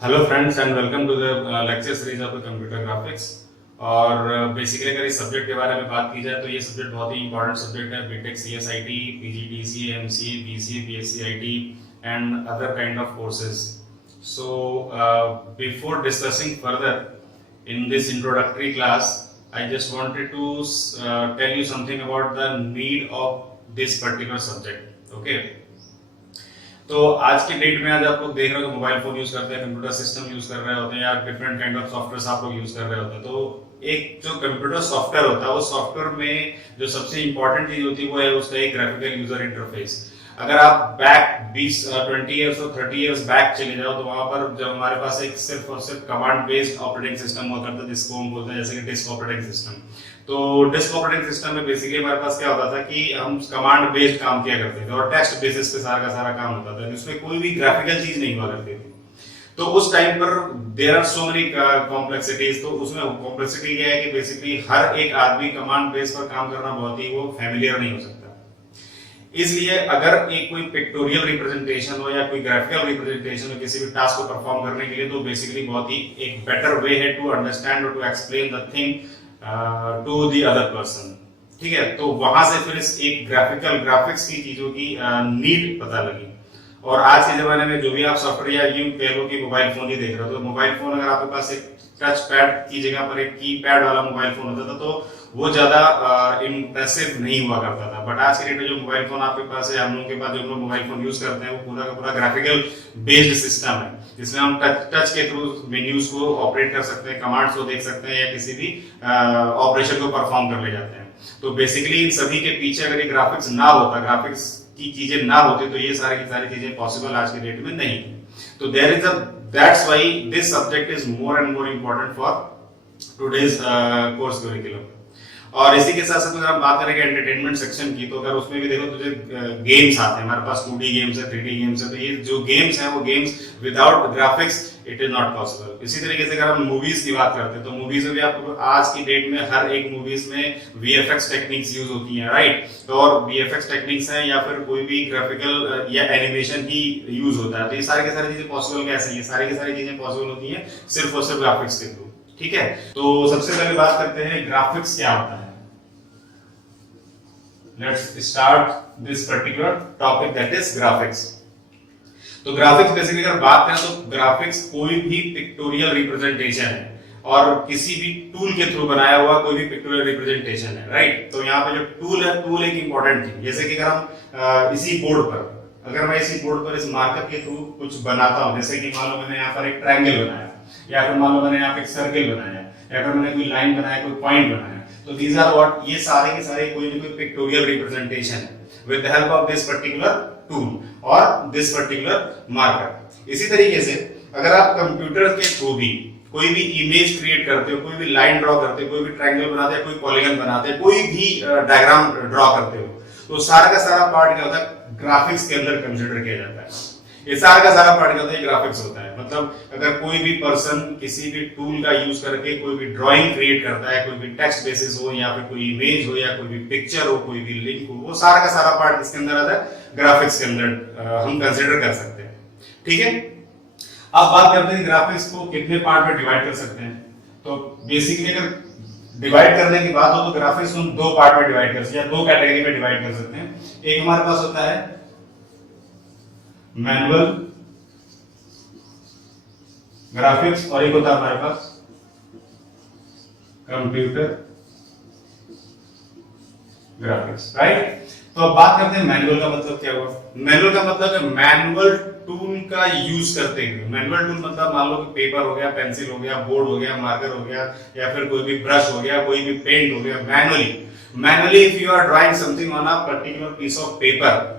Hello friends and welcome to the lecture series of the computer graphics. और basically अगर इस subject के बारे में बात की जाए तो ये सब्जेक्ट बहुत ही इंपॉर्टेंट सब्जेक्ट है। BTech CSIT, PGDCA, MCA, BCA, BScIT and other kind of courses. So before discussing further in this introductory class, I just wanted to tell you something about the need of this particular subject. Okay. तो आज के date में आज आप लोग देख रहे हो मोबाइल फोन यूज करते हैं, कंप्यूटर सिस्टम यूज कर रहे होते हैं या डिफरेंट काइंड ऑफ सॉफ्टवेयर आप लोग यूज कर रहे होते हैं। तो एक जो कंप्यूटर सॉफ्टवेयर होता है, वो सॉफ्टवेयर में जो सबसे इंपॉर्टेंट चीज होती है वो है उसका एक ग्राफिकल यूजर इंटरफेस। अगर आप बैक 20 इयर्स और 30 इयर्स बैक चले जाओ तो वहां पर जब हमारे पास एक सिर्फ और सिर्फ कमांड बेस्ड ऑपरेटिंग सिस्टम हुआ करता, जिसको हम बोलते हैं जैसे कि डिस्क ऑपरेटिंग सिस्टम। तो डिस्क ऑपरेटिंग सिस्टम में बेसिकली हमारे पास क्या होता था कि हम कमांड बेस्ड काम किया करते थे और टेक्स्ट बेसिस पे सारा का सारा काम होता था, जिसमें कोई भी ग्राफिकल चीज नहीं हुआ करती थी। तो उस टाइम पर there are so many complexities. तो उसमें कॉम्प्लेक्सिटी क्या है कि बेसिकली हर एक आदमी कमांड बेस पर काम करना बहुत ही वो फैमिलियर नहीं हो सकता। इसलिए अगर एक कोई पिक्टोरियल रिप्रेजेंटेशन हो या कोई ग्राफिकल रिप्रेजेंटेशन हो किसी भी टास्क को परफॉर्म करने के लिए, तो बेसिकली बहुत ही एक बेटर वे है टू अंडरस्टैंड और to explain the thing to the other person. ठीक है, तो वहां से फिर इस एक ग्राफिक्स की चीजों की नीड पता लगी। और आज के जमाने में जो भी आप सॉफ्टवेयर या यूं कह लो कि मोबाइल फोन ही देख रहे हो, तो मोबाइल फोन अगर आपके पास एक टच पैड की जगह पर एक कीपैड वाला मोबाइल फोन होता था तो वो ज्यादा इम्प्रेसिव नहीं हुआ करता था। बट आज के डेट में जो मोबाइल फोन आपके पास है, हम लोगों के पास जो लोग मोबाइल फोन यूज करते हैं, वो पूरा का पूरा ग्राफिकल बेस्ड सिस्टम है, जिसमें हम टच के थ्रू मेन्यूज को ऑपरेट कर सकते हैं, कमांड्स को देख सकते हैं या किसी भी ऑपरेशन को परफॉर्म कर ले जाते हैं। तो बेसिकली इन सभी के पीछे अगर ये ग्राफिक्स ना होता, ग्राफिक्स की चीजें ना होती, तो ये सारी की सारी चीजें पॉसिबल आज के डेट में नहीं थी। तो there is that's why this subject is more and more important for today's course curriculum. और इसी के साथ साथ अगर हम बात करेंगे एंटरटेनमेंट सेक्शन की, तो अगर उसमें भी देखो तुझे गेम्स आते हैं, हमारे पास 2D गेम्स है, 3D गेम्स है। तो ये जो गेम्स हैं वो games without graphics it is not possible. इसी तरीके से अगर हम मूवीज की बात करते हैं तो मूवीज में भी आपको आज की डेट में हर एक मूवीज में VFX टेक्निक्स यूज होती हैं, राइट। तो और VFX टेक्निक्स हैं या फिर कोई भी ग्राफिकल या एनिमेशन ही यूज होता है। तो ये सारी की सारी चीजें पॉसिबल कैसे हैं? ये सारी की सारी चीजें पॉसिबल होती हैं सिर्फ और सिर्फ ग्राफिक्स के थ्रू। ठीक है, तो सबसे पहले बात करते हैं ग्राफिक्स क्या होता है। Let's start this particular topic, that is graphics. तो ग्राफिक्स बेसिकली अगर बात करें तो ग्राफिक्स कोई भी पिक्टोरियल रिप्रेजेंटेशन है और किसी भी टूल के थ्रू बनाया हुआ कोई भी पिक्टोरियल रिप्रेजेंटेशन है, राइट। तो यहाँ पे जो टूल है, टूल एक इंपॉर्टेंट थिंग। जैसे कि अगर हम इसी बोर्ड पर, अगर मैं इसी बोर्ड पर इस मार्कर के थ्रू कुछ बनाता हूँ, जैसे कि मान लो मैंने यहाँ पर एक ट्रायंगल बनाया, या फिर मान लो मैंने यहाँ पे एक सर्कल बनाया, या फिर मैंने कोई लाइन बनाया, कोई पॉइंट बनाया, तो these are what, ये सारे के सारे कोई ना कोई पिक्टोरियल रिप्रेजेंटेशन है with the help of this particular tool और this particular marker। इसी तरीके से अगर आप कंप्यूटर के थ्रू भी कोई भी इमेज क्रिएट करते हो, कोई भी लाइन ड्रॉ करते हो, कोई भी ट्रायंगल बनाते हैं, कोई पॉलीगन बनाते हैं, कोई भी डायग्राम ड्रॉ करते हो, तो सारा का सारा पार्ट क्या होता है, ग्राफिक्स के अंदर कंसीडर किया जाता है। ये सारा का सारा पार्ट क्या होता है, ग्राफिक्स होता है। मतलब अगर कोई भी पर्सन किसी भी टूल का यूज करके कोई भी ड्राइंग क्रिएट करता है, कोई भी टेक्स्ट बेसिस हो या फिर कोई इमेज हो या कोई भी पिक्चर हो, कोई भी लिंक हो, वो सारा का सारा पार्ट किसके अंदर आता है, ग्राफिक्स के अंदर हम कंसीडर कर सकते हैं। ठीक है, अब बात करते हैं ग्राफिक्स को कितने पार्ट में डिवाइड कर सकते हैं। तो बेसिकली अगर डिवाइड करने की बात हो तो ग्राफिक्स को हम दो पार्ट में डिवाइड कर सकते हैं, दो कैटेगरी में डिवाइड कर सकते हैं। एक हमारे पास होता है मैनुअल ग्राफिक्स और एक होता है हमारे पास कंप्यूटर ग्राफिक्स, राइट। तो अब बात करते हैं मैनुअल का मतलब क्या हुआ। मैनुअल का मतलब है मैनुअल टूल का यूज करते हुए। मैनुअल टूल मतलब मान लो कि पेपर हो गया, पेंसिल हो गया, बोर्ड हो गया, मार्कर हो गया, या फिर कोई भी ब्रश हो गया, कोई भी पेंट हो गया। Manually if you are drawing something on a particular piece of paper,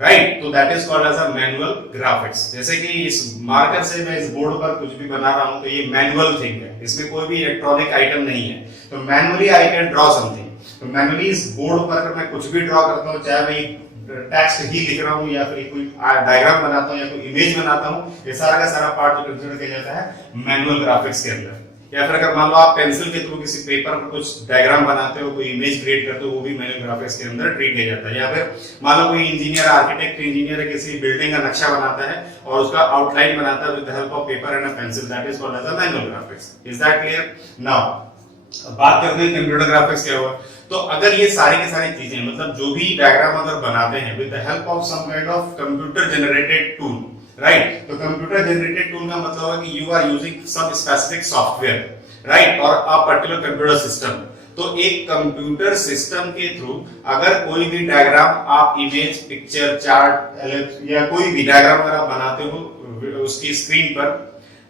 right, तो that is called as a manual graphics. जैसे कि इस मार्कर से मैं इस बोर्ड पर कुछ भी बना रहा हूं तो ये मैनुअल थिंग है, इसमें कोई भी इलेक्ट्रॉनिक आइटम नहीं है। तो manually I can draw something. तो मैनुअली इस बोर्ड पर अगर मैं कुछ भी ड्रॉ करता हूं, चाहे मैं टेक्स्ट ही लिख रहा हूं या फिर कोई डायग्राम बनाता हूं या कोई इमेज बनाता हूं, ये सारा का सारा पार्ट जो कंसीडर किया जाता है मैनुअल ग्राफिक्स के अंदर। या फिर अगर मान लो आप पेंसिल के थ्रू किसी पेपर पर कुछ डायग्राम बनाते हो, कोई इमेज क्रिएट करते हो, वो भी मैनुअल ग्राफिक्स के अंदर ट्रीट किया जाता है। या फिर मान लो कोई इंजीनियर, आर्किटेक्ट इंजीनियर किसी बिल्डिंग का नक्शा बनाता है और उसका आउटलाइन बनाता है with the help of paper and a pencil, that is called as a manual graphics. Is that clear? Now बात करते हैं कंप्यूटर ग्राफिक्स क्या हुआ। तो अगर ये सारी की सारी चीजें, मतलब जो भी डायग्राम अगर बनाते हैं with the help of some kind of computer generated tool, right, तो कंप्यूटर जनरेटेड टूल का मतलब है कि you are using some specific software, right, और अ पर्टिकुलर कंप्यूटर सिस्टम। तो एक कंप्यूटर सिस्टम के थ्रू अगर कोई भी डायग्राम आप इमेज, पिक्चर, चार्ट या कोई भी डायग्राम अगर आप बनाते हो उसकी स्क्रीन पर,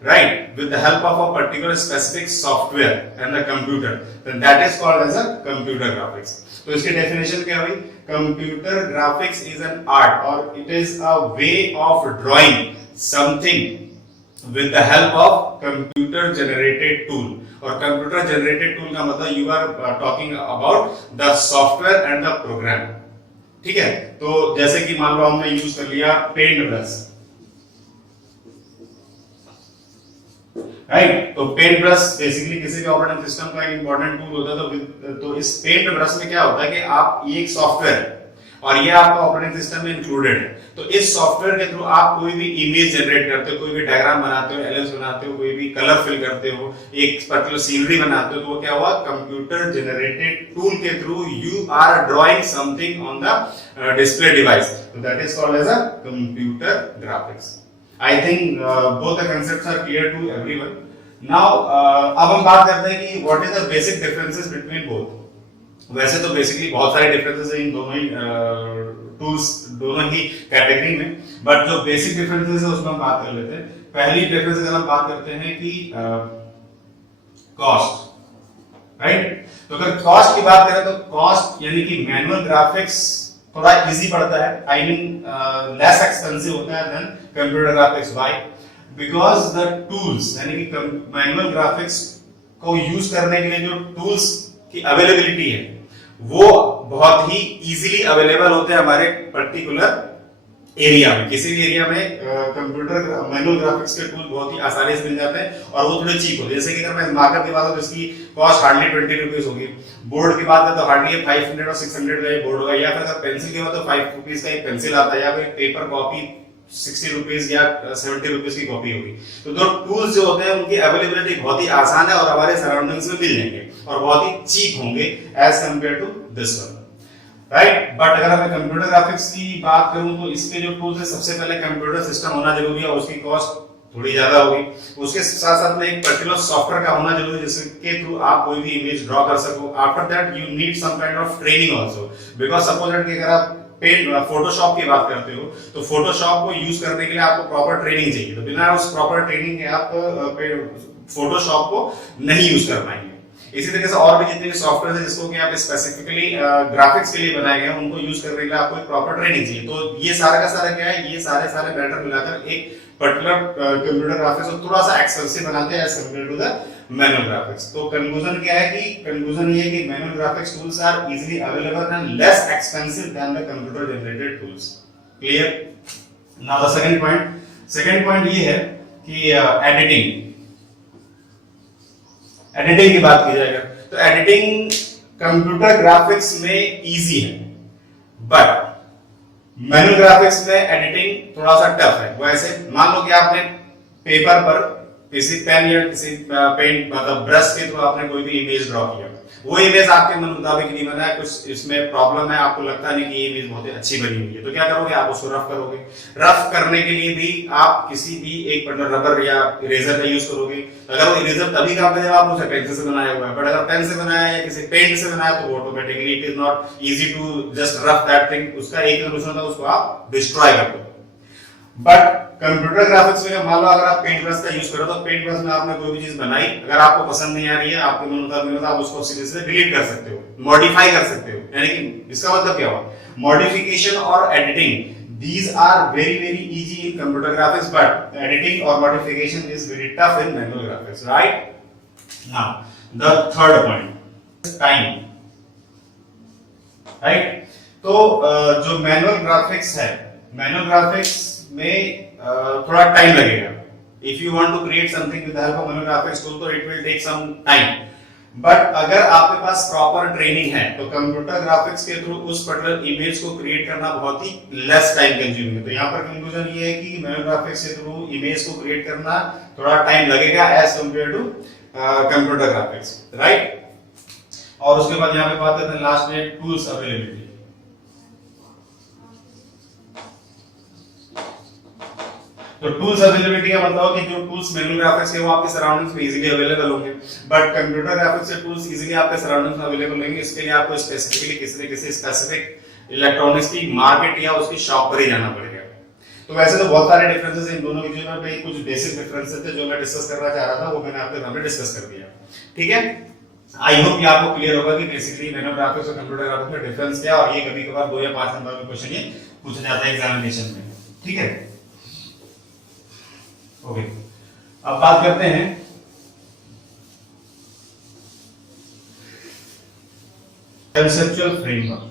right, with the help of a particular specific software and the computer, then that is called as a computer graphics. तो इसकी डेफिनेशन क्या हुई? Computer graphics is an art or it is a way of drawing something with the help of computer generated tool. और computer generated tool का मतलब you are talking about the software and the program. ठीक है? तो जैसे कि मान लो हमने यूज कर लिया पेंट ब्रश, राइट, तो पेंट ब्रश बेसिकली किसी भी ऑपरेटिंग सिस्टम का एक इंपॉर्टेंट टूल होता है। तो इस पेंट ब्रश में क्या होता है कि आप, ये एक सॉफ्टवेयर है और ये आपका ऑपरेटिंग सिस्टम में इंक्लूडेड है। तो इस सॉफ्टवेयर के थ्रू आप कोई भी इमेज जनरेट करते हो, कोई भी डायग्राम बनाते हो, एलएस बनाते हो, कोई भी कलर फिल करते हो, एक पर्टिकुलर सीनरी बनाते हो, तो वो क्या हुआ? कंप्यूटर जनरेटेड टूल के through you are drawing something on the display device, तो that is called as a computer graphics. I think both the concepts are clear to everyone. Now, अब हम बात करते हैं कि what is the basic differences between both. वैसे तो basically बहुत सारे differences हैं इन दोनों ही tools, दोनों ही कैटेगरी में, but जो basic differences है उसमें हम बात कर लेते हैं। पहली difference अगर हम बात करते हैं कि cost, right? तो अगर cost की बात करें तो cost यानी कि manual graphics थोड़ा इजी पड़ता है, आई मीन लेस एक्सपेंसिव होता है then computer graphics. Why? Because the tools यानी कि मैनुअल ग्राफिक्स को यूज करने के लिए जो टूल्स की अवेलेबिलिटी है वो बहुत ही इजीली अवेलेबल होते हैं हमारे पर्टिकुलर एरिया में। किसी भी एरिया में कंप्यूटर मैनुअल ग्राफिक्स के टूल बहुत ही आसानी से मिल जाते हैं और वो थोड़े चीप होते हैं। जैसे कि अगर मैं मार्कर की बात करूं तो इसकी कॉस्ट हार्डली 20 रुपीस होगी। बोर्ड की बात करें तो हार्डली 500 और 600 का बोर्ड होगा, या फिर अगर पेंसिल की बात तो 5 रुपीस का एक पेंसिल आता है, या फिर पेपर कॉपी 60 रुपीस या 70 रुपीस की कॉपी होगी। तो दो टूल्स जो होते हैं उनकी अवेलेबिलिटी बहुत ही आसान है और हमारे सराउंडिंग्स में मिल जाएंगे और बहुत ही चीप होंगे as compare to this one, right. But अगर मैं कंप्यूटर ग्राफिक्स की बात करूं तो इसके जो टूल्स है, सबसे पहले कंप्यूटर सिस्टम होना जरूरी है और उसकी कॉस्ट थोड़ी ज्यादा होगी। उसके साथ साथ में एक पर्टिकुलर सॉफ्टवेयर का होना जरूरी है जिसके थ्रू आप कोई भी इमेज ड्रॉ कर सको। After that you need some kind of training also, because suppose that कि अगर आप फोटोशॉप की बात करते हो तो फोटोशॉप को यूज करने के लिए आपको प्रॉपर ट्रेनिंग चाहिए। तो बिना उस प्रॉपर ट्रेनिंग के आप फोटोशॉप को नहीं यूज कर पाएंगे। इसी तरीके से और भी जितने भी सॉफ्टवेयर है जिसको कि आप स्पेसिफिकली ग्राफिक्स के लिए बनाए गए हैं उनको यूज करने के लिए आपको एक प्रॉपर ट्रेनिंग चाहिए। तो ये सारा का सारा क्या है, ये सारे मैटर मिलाकर एक पर्टिकुलर कंप्यूटर ग्राफिक्स को थोड़ा सा एक्सपेंसिव बनाते हैं as compare to the manual graphics. तो कंक्लूजन क्या है कि कंक्लूजन ये है कि manual graphics tools are easily available and less expensive then the computer generated tools. Clear? Now the second point ये है कि एडिटिंग की बात की जाएगा तो एडिटिंग कंप्यूटर ग्राफिक्स में इजी है, बट मैनुअल ग्राफिक्स में एडिटिंग थोड़ा सा टफ है। वैसे मान लो कि आपने पेपर पर किसी पेन या किसी पेंट मतलब ब्रश के थ्रू आपने कोई भी इमेज ड्रॉ किया, वो इमेज आपके मन मुताबिक नहीं बना है, कुछ इसमें प्रॉब्लम है, आपको लगता नहीं कि ये इमेज बहुत अच्छी बनी हुई है, तो क्या करोगे आप उसको रफ करोगे। रफ करने के लिए भी आप किसी भी एक रबर या इरेजर का यूज करोगे। अगर वो इरेजर तभी काम करेगा आप उसे पेंसिल से बनाया हुआ है, बट अगर पेन से बनाया है या किसी पेंट से बनाया तो automatically it is not easy to just rough that thing. उसका एक सोल्यूशन होता है, उसको आप डिस्ट्रॉय कर दो। बट कंप्यूटर ग्राफिक्स में मान लो अगर आप पेंट ब्रश का यूज करो तो पेंट ब्रश में आपने कोई भी चीज बनाई, अगर आपको पसंद नहीं आ रही है, आपके मन मुताबिक नहीं, आप उसको सीधे सीधे डिलीट कर सकते हो, मॉडिफाई कर सकते हो। यानी कि इसका मतलब क्या हुआ, मॉडिफिकेशन और editing these are very easy in computer graphics, but editing or modification is very tough in manual graphics, right? Now the third point, time, right? तो जो मैनुअल ग्राफिक्स है, मैनुअल ग्राफिक्स में थोड़ा टाइम लगेगा, if you want to create something with the help of manual graphics tool तो it will take some time, but अगर आपके पास प्रॉपर ट्रेनिंग है तो कंप्यूटर ग्राफिक्स के थ्रू उस पर्टिकुलर इमेज को क्रिएट करना बहुत ही लेस टाइम कंज्यूमिंग है। तो यहाँ पर कंक्लूजन ये है कि मैनुअल ग्राफिक्स के थ्रू इमेज को क्रिएट करना थोड़ा टाइम लगेगा as compare to computer graphics, right. और उसके बाद यहाँ पे बात करते हैं लास्ट में टूल्स अवेलेबिलिटी। तो टूल्स अवेलेबिलिटी का मतलब है कि जो टूल्स मैनुअल ग्राफिक्स के वो आपके सराउंडिंग्स में इजीली अवेलेबल होंगे, बट कंप्यूटर ग्राफिक्स से टूल्स इजीली आपके सराउंडिंग्स में अवेलेबल होंगे। इसके लिए आपको स्पेसिफिकली किसी न किसी स्पेसिफिक इलेक्ट्रॉनिक्स की मार्केट या उसकी शॉप पर ही जाना पड़ेगा। तो वैसे तो बहुत सारे डिफरेंसेस हैं इन दोनों के बीच में, कुछ बेसिक डिफरेंसेस थे जो मैं डिस्कस करना चाह रहा था वो मैंने आपके सामने डिस्कस कर दिया, ठीक है। आई होप ये आपको क्लियर होगा कि बेसिकली मैनुअल ग्राफिक्स और कंप्यूटर ग्राफिक्स में डिफरेंस क्या है, और ये कभी कभार 2 या 5 नंबर का क्वेश्चन ये पूछा जाता है एग्जामिनेशन में, ठीक है। ओके, अब बात करते हैं कंसेप्चुअल फ्रेमवर्क।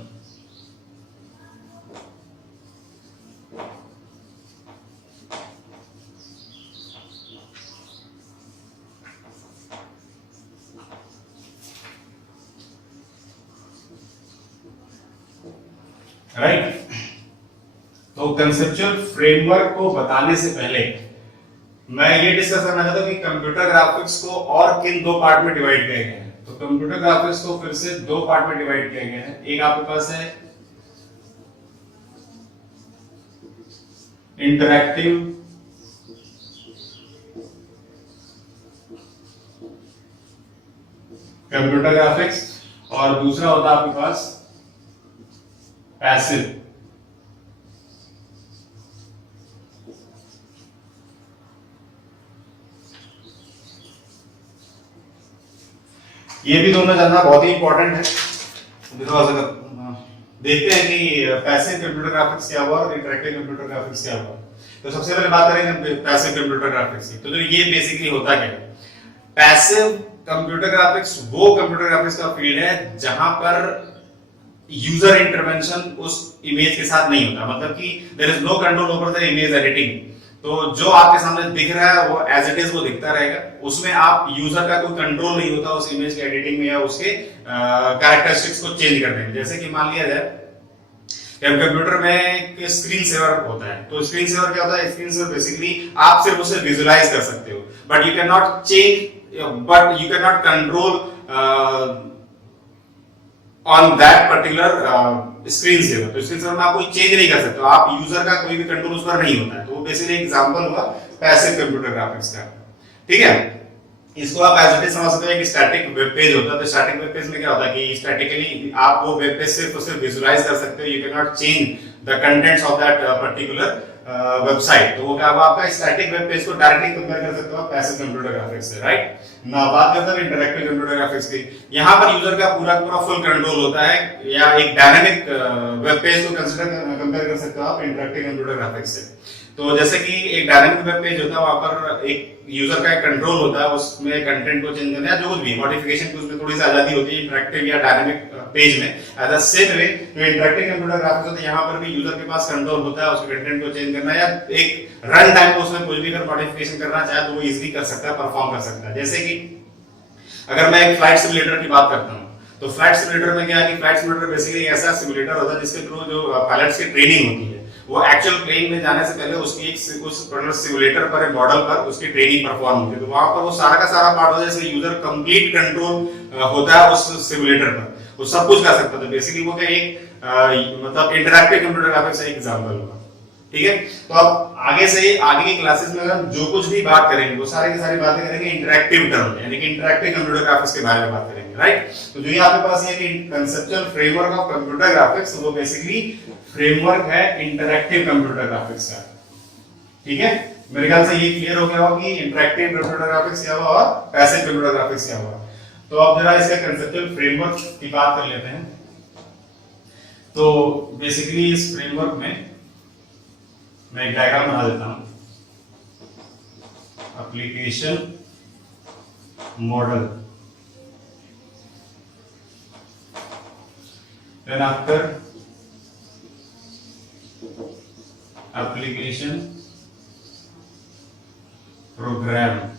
राइट, तो कंसेप्चुअल फ्रेमवर्क को बताने से पहले मैं ये डिस्कस करना चाहता हूं कि कंप्यूटर ग्राफिक्स को और किन 2 पार्ट में डिवाइड किया गया है। तो कंप्यूटर ग्राफिक्स को फिर से 2 पार्ट में डिवाइड किया गया है। एक आपके पास है इंटरैक्टिव कंप्यूटर ग्राफिक्स और दूसरा होता है आपके पास पैसिव। ये भी दोनों जानना बहुत ही इंपॉर्टेंट है, बिकॉज अगर देखते हैं कि पैसिव कंप्यूटर ग्राफिक्स क्या हुआ और इंटरैक्टिव कंप्यूटर ग्राफिक्स क्या हुआ। तो सबसे पहले बात करेंगे पैसिव कंप्यूटर ग्राफिक्स की। तो जो ये बेसिकली होता क्या है, पैसिव कंप्यूटर ग्राफिक्स वो कंप्यूटर ग्राफिक्स का फील्ड है जहां पर यूजर इंटरवेंशन उस इमेज के साथ नहीं होता, मतलब कि there is no control over the image editing. तो जो आपके सामने दिख रहा है वो एज इट इज वो दिखता रहेगा, उसमें आप यूजर का कोई कंट्रोल नहीं होता उस इमेज के एडिटिंग में या उसके कैरेक्टरिस्टिक्स को चेंज करने में। जैसे कि मान लिया जाए कंप्यूटर में स्क्रीन सेवर होता है, तो स्क्रीन सेवर क्या होता है, स्क्रीन सेवर बेसिकली आप सिर्फ उसे विजुलाइज कर सकते हो, but you can not change, but you can not control on that particular screen saver. तो स्क्रीन सेवर में आप कोई चेंज नहीं कर सकते, आप यूजर का कोई भी कंट्रोल उस पर नहीं होता है। तो वो बेसिकली एग्जांपल हुआ पैसिव कंप्यूटर ग्राफिक्स का, ठीक है। इसको आप एज इट इज समझ सकते हैं कि स्टैटिक वेब पेज होता है। तो स्टैटिक वेब पेज में क्या होता है कि स्टैटिकली आप वो वेब पेज सिर्फ विजुलाइज कर सकते हो, you can not change the contents of that particular website. तो वो क्या होगा, आपका स्टैटिक वेब पेज को डायरेक्टली कंपेयर कर सकते हो आप पैसिव कंप्यूटर ग्राफिक्स से, राइट ना। बात करते हैं इंटरैक्टिव कंप्यूटर ग्राफिक्स की। यहाँ पर यूजर का पूरा फुल कंट्रोल होता है, या एक डायनामिक वेब पेज को कंपेयर कर सकते हो आप इंटरैक्टिव कंप्यूटर ग्राफिक्स से। तो जैसे कि एक डायनामिक वेब पेज होता है, वहां पर एक यूजर का एक कंट्रोल होता है, उसमें कंटेंट को चेंज करना या जो कुछ भी मॉडिफिकेशन की उसमें थोड़ी सी आजादी होती है इंटरैक्टिव या डायनामिक पेज में। एज अ सेम वे जो इंटरैक्टिव कंप्यूटर ग्राफिक्स होता है, यहाँ पर भी यूजर के पास कंट्रोल होता है उसके कंटेंट को चेंज करना या एक रन टाइम में उसमें कुछ भी अगर मॉडिफिकेशन करना चाहे तो वो इजीली कर सकता है, परफॉर्म कर सकता है। जैसे कि अगर मैं एक फ्लाइट सिमुलेटर की बात करता हूँ, तो फ्लाइट सिमुलेटर में क्या है कि फ्लाइट सिमुलेटर बेसिकली ऐसा सिमुलेटर होता है जिसके थ्रू जो पायलट्स की ट्रेनिंग होती है, वो एक्चुअल प्लेन में जाने से पहले उसकी एक उस पर्टिकुलर सिमुलेटर पर एक मॉडल पर उसकी ट्रेनिंग परफॉर्म होती है। तो वहां पर वो सारा का सारा पार्ट होता है, जैसे यूजर कंप्लीट कंट्रोल होता है उस सिमुलेटर पर, वो सब कुछ कर सकता है। बेसिकली वो क्या एक मतलब इंटरैक्टिव कंप्यूटर ग्राफिक्स का एक एग्जांपल होगा, ठीक है। तो अब आगे से आगे की क्लासेस में हम जो कुछ भी बात करेंगे वो सारी की सारी बातें करेंगे इंटरैक्टिव टर्म में, यानी कि इंटरैक्टिव कंप्यूटर ग्राफिक्स के बारे में बात करेंगे, राइट। तो जो ये आपके पास ये कि conceptual framework of computer graphics, वो बेसिकली फ्रेमवर्क है इंटरैक्टिव कंप्यूटर ग्राफिक्स का, ठीक है। मेरे ख्याल से ये क्लियर हो गया होगा कि इंटरैक्टिव कंप्यूटर ग्राफिक्स क्या हुआ और पैसिव कंप्यूटर ग्राफिक्स क्या हुआ। तो अब जरा इसका कंसेप्चुअल फ्रेमवर्क की बात कर लेते हैं। तो बेसिकली इस फ्रेमवर्क में मैं एक डायग्राम बना देता हूं, application model, then after application program.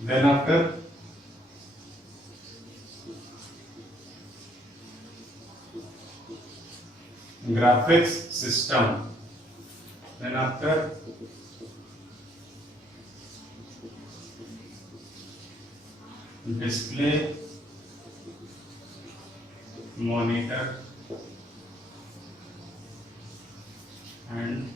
Then after graphics system. Then after display monitor and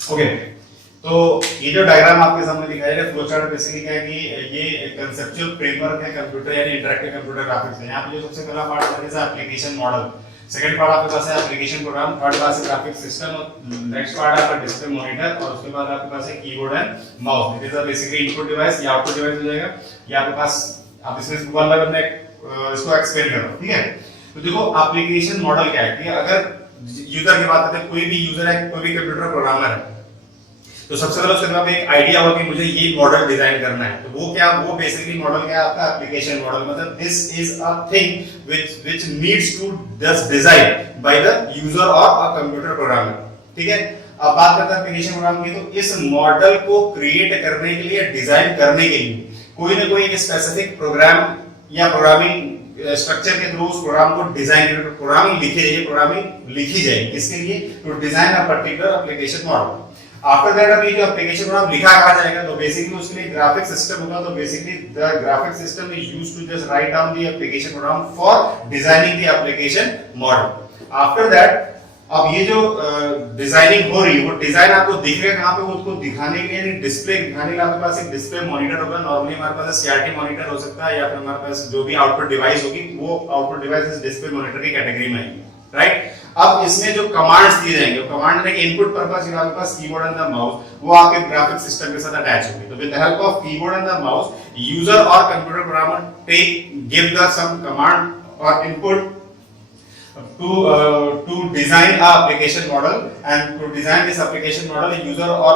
okay तो ये जो डायग्राम आपके सामने दिखाया है फ्लो चार्ट बेसिकली क्या है कि ये कंसेप्चुअल फ्रेमवर्क है कंप्यूटर यानी इंटरैक्टिव कंप्यूटर ग्राफिक्स है। यहाँ पे जो सबसे पहला पार्ट है जैसे एप्लीकेशन मॉडल, सेकंड पार्ट आपके पास है एप्लीकेशन प्रोग्राम, थर्ड पार्ट है ग्राफिक्स सिस्टम और नेक्स्ट पार्ट है आपका डिस्प्ले मॉनिटर और उसके बाद आपके पास है keyboard and mouse. This is basically input device या आउटपुट डिवाइस हो जाएगा। ये आपके पास आप इसमें वन बाय वन इसको एक्सप्लेन कर रहा हूं, ठीक है। तो देखो एप्लीकेशन मॉडल क्या है कि अगर यूजर की बात करते हैं, कोई भी यूजर है, कोई भी कंप्यूटर प्रोग्रामर है, तो सबसे पहले उसके दिमाग में एक आइडिया होगा कि मुझे ये मॉडल डिजाइन करना है। तो वो बेसिकली मॉडल क्या है आपका एप्लीकेशन मॉडल, मतलब this is a thing which needs to just design by the user और अ कंप्यूटर प्रोग्रामर, ठीक है। अब बात करते हैं एप्लीकेशन प्रोग्राम की, तो इस मॉडल को क्रिएट करने के लिए, डिजाइन करने के लिए कोई ना कोई एक स्पेसिफिक प्रोग्राम या प्रोग्रामिंग स्ट्रक्चर के थ्रू उस प्रोग्राम को डिजाइन प्रोग्रामिंग लिखी जाएगी किसके लिए, to design a particular application model. After that अब ये जो एप्लीकेशन प्रोग्राम लिखा कहा जाएगा, तो बेसिकली उसके लिए ग्राफिक सिस्टम होगा। तो basically the graphic system is used to just write down the application program for designing the application model. After that अब ये जो डिजाइनिंग हो रही है, वो डिजाइन आपको दिख रहा है कहां पे, वो उसको दिखाने के लिए डिस्प्ले दिखाने के लिए आपके पास एक डिस्प्ले मॉनिटर होगा। नॉर्मली हमारे पास सीआरटी मॉनिटर हो सकता है या फिर हमारे पास जो भी आउटपुट डिवाइस होगी वो आउटपुट डिवाइस इस डिस्प्ले मॉनिटर की कैटेगरी में आएगी, राइट। अब इसमें जो कमांड्स दिए जाएंगे, कमांड है इनपुट पर्पस जो आपके पास कीबोर्ड एंड द माउस, वो आपके ग्राफिक सिस्टम के साथ अटैच होंगे। तो with the help of keyboard and the mouse user और computer programmer give the some command और input to design a application model, and to design this application model a user or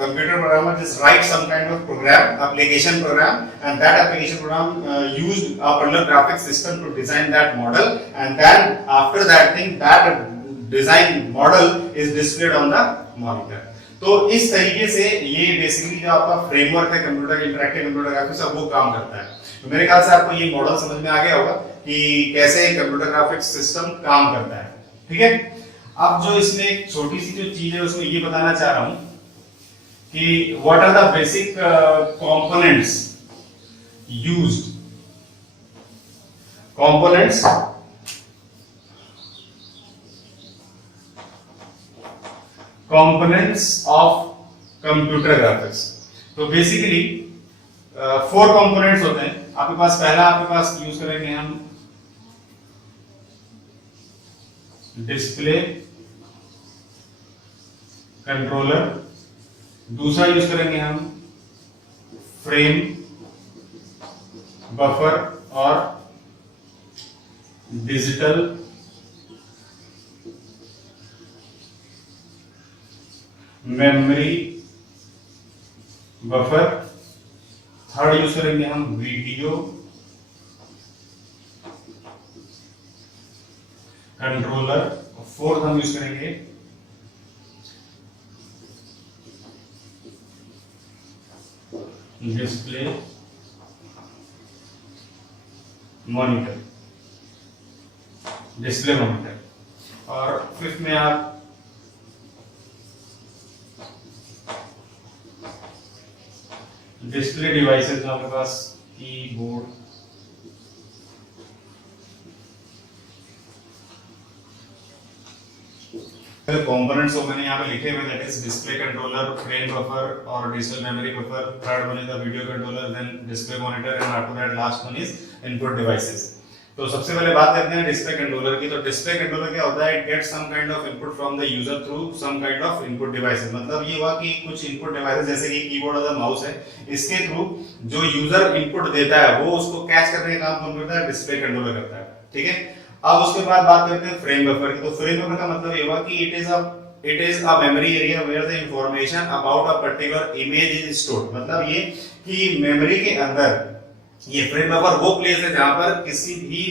computer programmer just write some kind of program, application program, and that application program used a particular graphic system to design that model, and then after that thing that design model is displayed on the monitor। तो इस तरीके से ये basically जो आपका framework है computer interactive computer graphics वो काम करता है। तो मेरे ख्याल से आपको ये मॉडल समझ में आ गया होगा कि कैसे कंप्यूटर ग्राफिक्स सिस्टम काम करता है, ठीक है। अब जो इसमें एक छोटी सी जो चीज है उसमें ये बताना चाह रहा हूं कि what are the basic components used, components of computer graphics. तो बेसिकली 4 कंपोनेंट्स होते हैं आपके पास। पहला आपके पास यूज करेंगे हम डिस्प्ले कंट्रोलर, दूसरा यूज करेंगे हम फ्रेम बफर और digital memory buffer, third use करेंगे हम वीडियो कंट्रोलर, फोर्थ हम यूज करेंगे डिस्प्ले मॉनिटर, और फिफ्थ में आप डिस्प्ले डिवाइसेस जो आपके पास कीबोर्ड, कंपोनेंट्स हो मैंने यहाँ पे लिखे हुए, that is display controller, frame buffer और digital memory buffer, third one is the video controller, then display monitor and after that last one is input devices. तो सबसे पहले बात करते हैं डिस्प्ले कंट्रोलर की। तो डिस्प्ले कंट्रोलर क्या होता है, it gets some kind of input from the user through some kind of input devices. मतलब ये हुआ कि कुछ इनपुट डिवाइसेस जैसे कि कीबोर्ड और माउस है, इसके थ्रू जो यूजर इनपुट देता है वो उसको कैच करने का काम कौन करता है, डिस्प्ले कंट्रोलर करता है, ठीक है। अब उसके बाद बात करते हैं फ्रेम बफर की। तो फ्रेम बफर का मतलब ये हुआ कि it is a memory area where the information about a particular image is stored. मतलब ये कि मेमोरी के अंदर ये फ्रेम बफर वो प्लेस है जहां पर किसी भी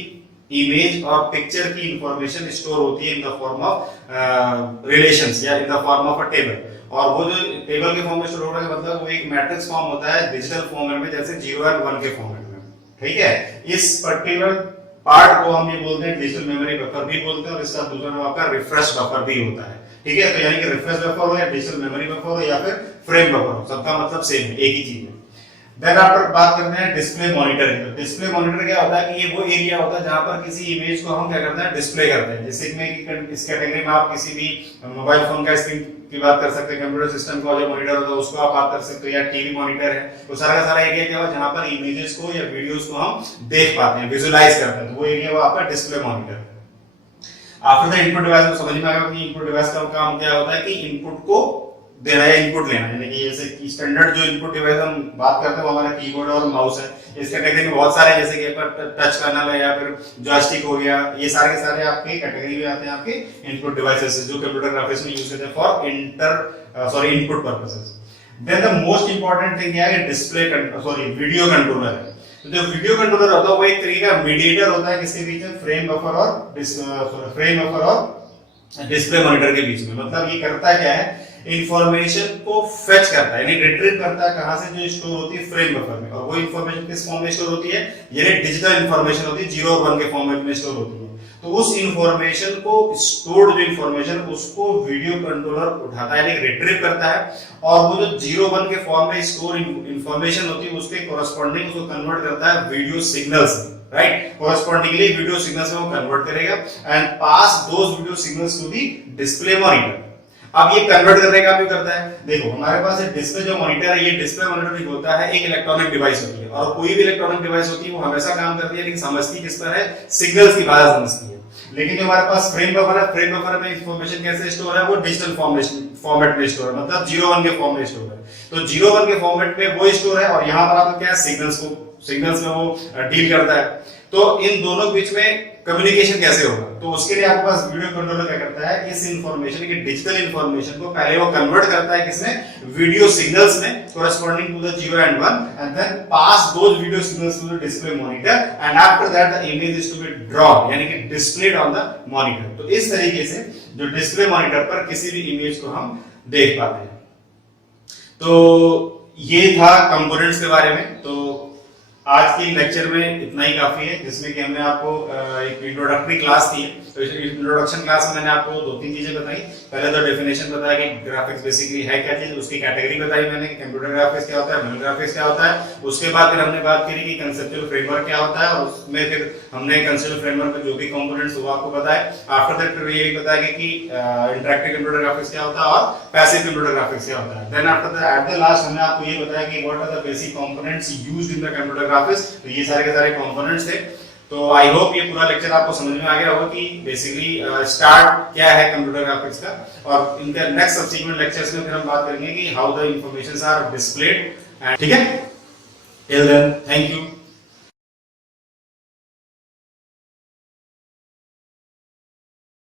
इमेज और पिक्चर की इंफॉर्मेशन स्टोर होती है in the form of relations या in the form of a table. और वो जो टेबल के फॉर्म में स्टोर होता है मतलब वो एक मैट्रिक्स फॉर्म होता है डिजिटल फॉर्मेट में, जैसे 0 और 1 के फॉर्मेट में। ठीक है, इस पर्टिकुलर पार्ट को हम ये बोलते हैं डिजिटल मेमोरी बफर भी बोलते हैं, और इसका दूसरा नाम आपका रिफ्रेश बफर भी होता है। ठीक है, तो यानी कि रिफ्रेश बफर हो या डिजिटल मेमोरी बफर हो या फिर फ्रेम बफर हो, सबका मतलब सेम है, एक ही चीज है। देन आफ्टर बात करते हैं डिस्प्ले मॉनिटर। तो डिस्प्ले मॉनिटर क्या होता है कि ये वो एरिया होता है जहां पर किसी इमेज को हम क्या करते हैं, डिस्प्ले करते हैं। जैसे कि इस कैटेगरी में आप किसी भी मोबाइल फोन का स्क्रीन की बात कर सकते हैं, कंप्यूटर सिस्टम का जो मॉनिटर होता है उसको आप बात कर सकते हो, या टीवी मॉनिटर है, तो सारा का सारा एरिया क्या हुआ जहां पर इमेजेस को या वीडियोस को हम देख पाते हैं, विजुअलाइज करते हैं, तो वो एरिया हुआ आपका display monitor. After the input device, को समझ में आ गया कि इनपुट डिवाइस का काम क्या होता है कि इनपुट को देना या इनपुट लेना। यानी कि जैसे स्टैंडर्ड जो इनपुट डिवाइस हम बात करते हैं वो हमारा कीबोर्ड और माउस है। इस कैटेगरी में बहुत सारे, जैसे कि टच पैनल है या फिर जॉयस्टिक हो गया, ये सारे के सारे आपके कैटेगरी में आते हैं आपके इनपुट डिवाइसेस जो कंप्यूटर ग्राफिक्स में यूज होते हैं for input purposes. Then the most important thing क्या है, डिस्प्ले वीडियो कंट्रोलर है। तो जो वीडियो कंट्रोलर होता है वो एक तरीके का मीडिएटर होता है किसके बीच में, फ्रेम बफर और डिस्प्ले मॉनिटर के बीच में। मतलब ये करता क्या है, इंफॉर्मेशन को फेच करता है, यानी रिट्रीव करता है कहां से, जो स्टोर होती है फ्रेम बफर में। और वो इंफॉर्मेशन किस फॉर्म में स्टोर होती है, यानी डिजिटल इंफॉर्मेशन होती है, 0 और 1 के फॉर्मेट में स्टोर होती है। तो उस इंफॉर्मेशन को, स्टोर्ड जो इंफॉर्मेशन उसको वीडियो कंट्रोलर उठाता है, यानी रिट्रीव करता है, और वो जो 0-1 के फॉर्म में स्टोर इंफॉर्मेशन होती है उसके कोरस्पॉन्डिंग उसको कन्वर्ट करता है वीडियो सिग्नल्स में, राइट। कोरस्पॉन्डिंगली वीडियो सिग्नल्स में वो कन्वर्ट करेगा and pass those video signals to the display monitor. अब ये कन्वर्ट करने का भी करता है, देखो हमारे पास एक डिस्प्ले जो मॉनिटर है, ये डिस्प्ले मॉनिटर भी होता है, एक इलेक्ट्रॉनिक डिवाइस होती है, और कोई भी इलेक्ट्रॉनिक डिवाइस होती है वो हमेशा काम करती है, लेकिन समझती किस पर है, सिग्नल्स की भाषा समझती है। लेकिन जो हमारे पास फ्रेम बफर है, फ्रेम बफर में इंफॉर्मेशन कैसे स्टोर है, वो डिजिटल फॉर्मेट में स्टोर है, मतलब 0-1 के फॉर्म में स्टोर है। तो 0-1 के फॉर्मेट में वो स्टोर है, और यहाँ पर आपको क्या है, सिग्नल्स में वो डील करता है। तो इन दोनों के बीच में कम्युनिकेशन कैसे होगा, तो उसके लिए आपके पास वीडियो कंट्रोलर क्या करता है, इस इंफॉर्मेशन की डिजिटल इंफॉर्मेशन को पहले वो कन्वर्ट करता है किसमें, वीडियो सिग्नल्स में, corresponding to the 0 and 1, and then pass those video signals to the display monitor, and after that the image is to be drawn, यानी कि डिस्प्लेड ऑन द मॉनिटर। तो इस तरीके से जो डिस्प्ले मॉनिटर पर किसी भी इमेज को हम देख पाते हैं। तो ये था कंपोनेंट्स के बारे में। तो आज के लेक्चर में इतना ही काफी है, जिसमें कि हमने आपको एक इंट्रोडक्टरी क्लास दी है। तो इस इंट्रोडक्शन क्लास में मैंने आपको 2-3 चीजें बताई। पहले तो डेफिनेशन बताया कि ग्राफिक्स बेसिकली है क्या चीज, उसकी कैटेगरी बताई मैंने कि कंप्यूटर ग्राफिक्स क्या होता है, मोबाइल ग्राफिक्स क्या होता है। उसके बाद फिर हमने बात करी कि कंसेप्चुअल फ्रेमवर्क क्या होता है, और उसमें फिर हमने कंसेप्चुअल फ्रेमवर्क में जो भी कंपोनेंट्स वो आपको बताए। आफ्टर दैट फिर ये भी बताया कि इंटरैक्टिव कंप्यूटर ग्राफिक्स क्या होता है और पैसिव कंप्यूटर ग्राफिक्स क्या होता है। Then after that at the last हमने आपको ये बताया कि what are the basic components used in the computer graphics. तो ये सारे के सारे कंपोनेंट्स थे। तो आई होप ये पूरा लेक्चर आपको समझ में आ गया होगा कि बेसिकली स्टार्ट क्या है कंप्यूटर ग्राफिक्स का, और इनका नेक्स्ट सब्सिक्वेंट लेक्चर्स में फिर हम बात करेंगे कि how the informations are displayed. ठीक है, टिल देन थैंक यू।